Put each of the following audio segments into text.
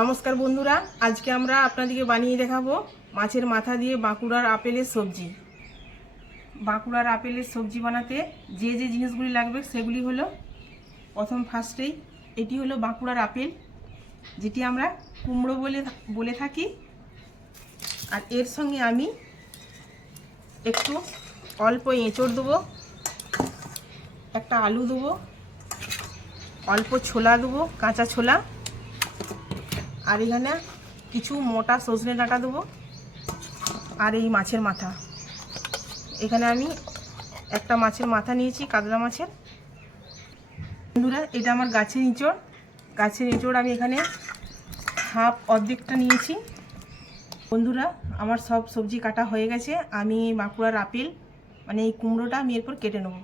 নমস্কার বন্ধুরা, আজকে আমরা আপনাদেরকে বানিয়ে দেখাবো মাছের মাথা দিয়ে বাঁকুড়ার আপেলের সবজি। বাঁকুড়ার আপেলের সবজি বানাতে যে যে জিনিসগুলি লাগবে সেগুলি হলো, প্রথম ফার্স্টেই এটি হলো বাঁকুড়ার আপেল, যেটি আমরা কুমড়ো বলে বলে থাকি। আর এর সঙ্গে আমি একটু অল্প এঁচড় দেবো, একটা আলু দেবো, অল্প ছোলা দেবো, কাঁচা ছোলা আর এখানে কিছু মোটা সজনে ডাঁটা দেবো আর এই মাছের মাথা। এখানে আমি একটা মাছের মাথা নিয়েছি, কাতলা মাছের। বন্ধুরা, এটা আমার গাছের ইঁচড়। গাছের ইঁচড় আমি এখানে হাফ অর্ধেকটা নিয়েছি। বন্ধুরা, আমার সব সবজি কাটা হয়ে গেছে। আমি বাঁকুড়ার আপেল মানে এই কুমড়োটা আমি এরপর কেটে নেব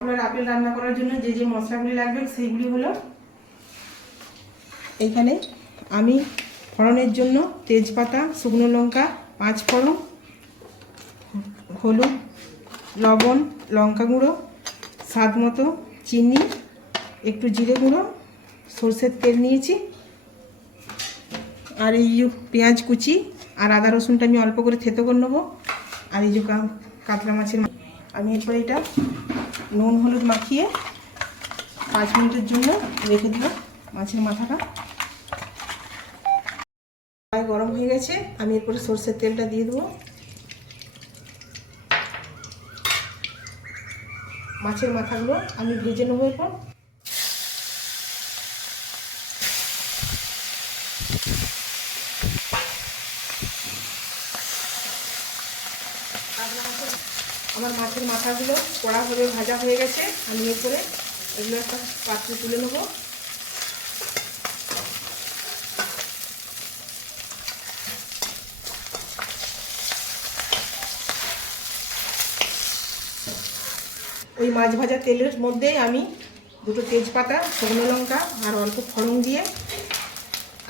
আপনার আপেল রান্না করার জন্য যে যে মশলাগুলি লাগবে সেইগুলি হলো এইখানে আমি ফড়নের জন্য তেজপাতা, শুকনো লঙ্কা, পাঁচ ফড়ন, হলুদ, লবণ, লঙ্কা গুঁড়ো, স্বাদ মতো চিনি, একটু জিরে গুঁড়ো, সর্ষের তেল নিয়েছি, আর এই পেঁয়াজ কুচি আর আদা রসুনটা আমি অল্প করে থেতো করে নেব। আর এই যে কাতলা মাছের আমি এরপর এটা নুন হলুদ মাখিয়ে পাঁচ মিনিটের জন্য রেখে দিলাম মাছের মাথাটা। প্রায় গরম হয়ে গেছে, আমি এরপরে সর্ষের তেলটা দিয়ে দেবো। মাছের মাথাগুলো আমি ভেজে নেব এরপর আমার মাছের মাথাগুলো কড়া কড়াভাবে ভাজা হয়ে গেছে, আমি এরপরে এগুলো একটা পাত্রে তুলে নেব। ওই মাছ ভাজা তেলের মধ্যেই আমি দুটো তেজপাতা, শুকনো লঙ্কা আর অল্প ফড়ং দিয়ে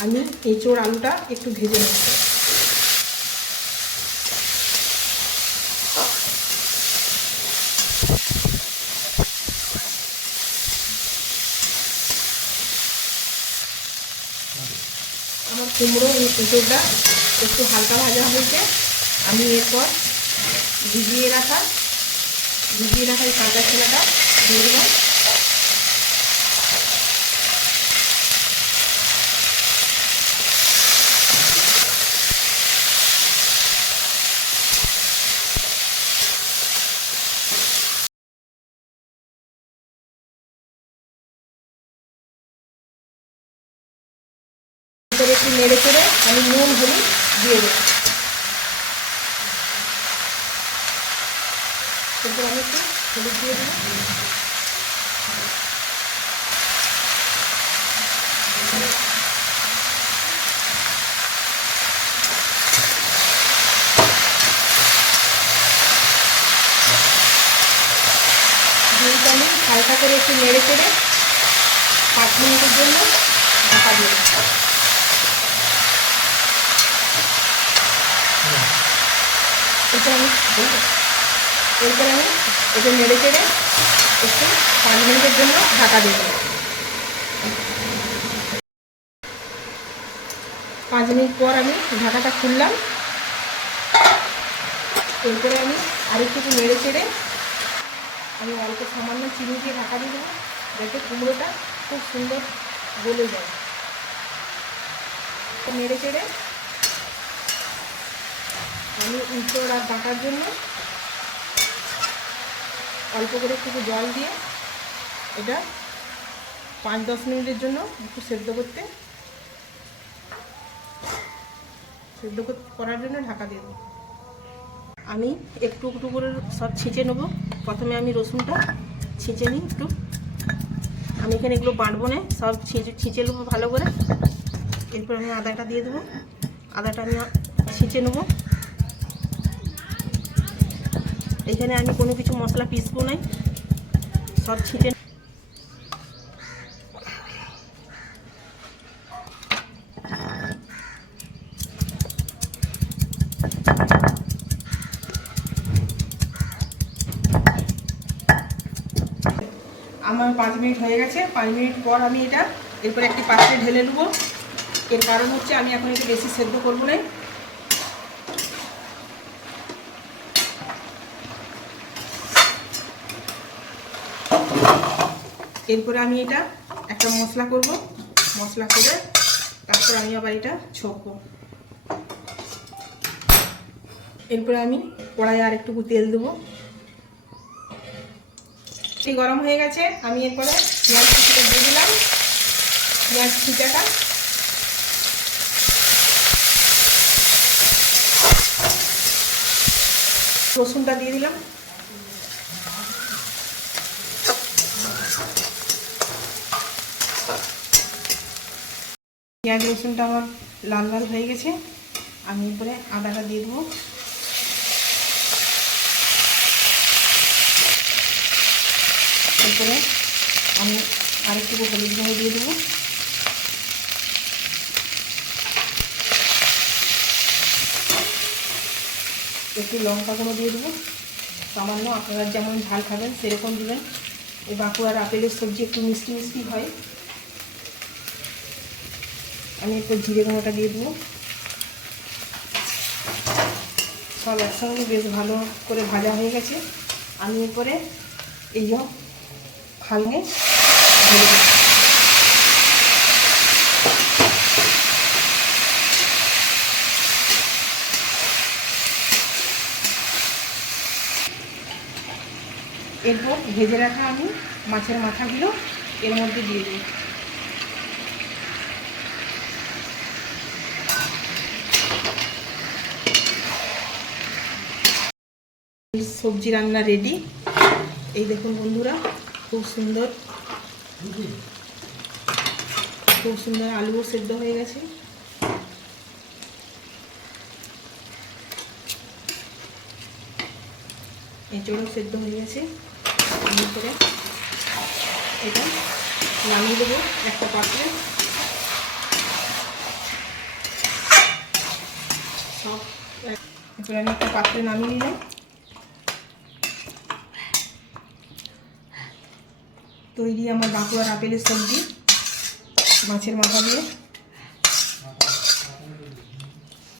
আমি এঁচোড় আলুটা একটু ভেজে নেব আমার কুমড়ো এঁচোড়টা একটু হালকা ভাজা হয়েছে। আমি এরপর ভিজিয়ে রাখা ভিজিয়ে রাখা এই কাঁচা ছোলাটা দিয়ে এরপরে একটু নেড়ে চেড়ে আমি নুন, হলুদ দিয়ে দেবো। এরপর আমি একটু হলুদ দিয়ে দেবো। আমি হালকা করে একটু নেড়ে চেড়ে পাঁচ মিনিটের জন্য ঢাকা দিয়ে দেবো। এরপর আমি এটা নেড়ে চেড়ে একটু পাঁচ মিনিটের জন্য ঢাকা দিয়ে পাঁচ মিনিট পর আমি ঢাকাটা খুললাম। এরপরে আমি আরেকটু নেড়ে চেড়ে আমি অল্প সামান্য চিনি দিয়ে ঢাকা দিয়ে দেবো। যাতে কুমড়োটা খুব সুন্দর গলে যায়। নেড়ে চেড়ে আমি ইঁচড় আর বাটার জন্য অল্প করে একটু জল দিয়ে এটা পাঁচ দশ মিনিটের জন্য একটু সেদ্ধ করতে। সেদ্ধ করার জন্য ঢাকা দিয়ে দেবো। আমি একটু একটু করে সব ছিঁচে নেব। প্রথমে আমি রসুনটা ছিঁচে নিই একটু। আমি এখানে এগুলো বাঁটবো না, সব ছিঁচে ছিঁচে নেব ভালো করে। এরপর আমি আদাটা দিয়ে দেবো। আদাটা আমি ছিঁচে নেব। এখানে আমি কোনো কিছু মশলা পিসবো নাই। সব ছিটে আমার পাঁচ মিনিট হয়ে গেছে। পাঁচ মিনিট পর আমি এটা এরপরে একটি পাত্রে ঢেলে নেব। এর কারণ হচ্ছে আমি এখন এটা বেশি সেদ্ধ করব না। এরপরে আমি এটা একটা মশলা করব। মশলা করে তারপর আমি আবার এটা ছকবো এরপরে আমি কড়াইয়ে আর একটু তেল দেবো। এই গরম হয়ে গেছে, আমি এরপরে পেঁয়াজ কুচিটা দিয়ে দিলাম। পেঁয়াজ ছিটাটা রসুনটা দিয়ে দিলাম। পেঁয়াজ রসুনটা আমার লাল লাল হয়ে গেছে, আমি এরপরে আদাটা দিয়ে দেবো। এরপরে আমি আরেকটু হলুদ গুঁড়ো দিয়ে দেবো। একটু লঙ্কা গুঁড়ো দিয়ে দেবো। সামান্য আপনারা যেমন ঝাল খাবেন, সেরকম দেবেন। এই বাঁকুড়ার আপেলের সবজি একটু মিষ্টি মিষ্টি হয়। আমি একটু জিরে গুঁড়োটা দিয়ে দেবো। সব একসঙ্গে বেশ ভালো করে ভাজা হয়ে গেছে। আমি এরপরে এই যে দেবো। এরপর ভেজে রাখা আমি মাছের মাথাগুলো এর মধ্যে দিয়ে দিই সবজি রান্না রেডি এই দেখুন বন্ধুরা, খুব সুন্দর। খুব সুন্দর আলুও সেদ্ধ হয়ে গেছে। এঁচড়ও সেদ্ধ হয়ে গেছে। করে এটা নামিয়ে দেবো একটা পাত্রে। সব এরপরে আমি একটা পাত্রে নামিয়ে নিলাম। তৈরি আমার বাঁকুড়ার আপেলের সবজি মাছের মাথা দিয়ে।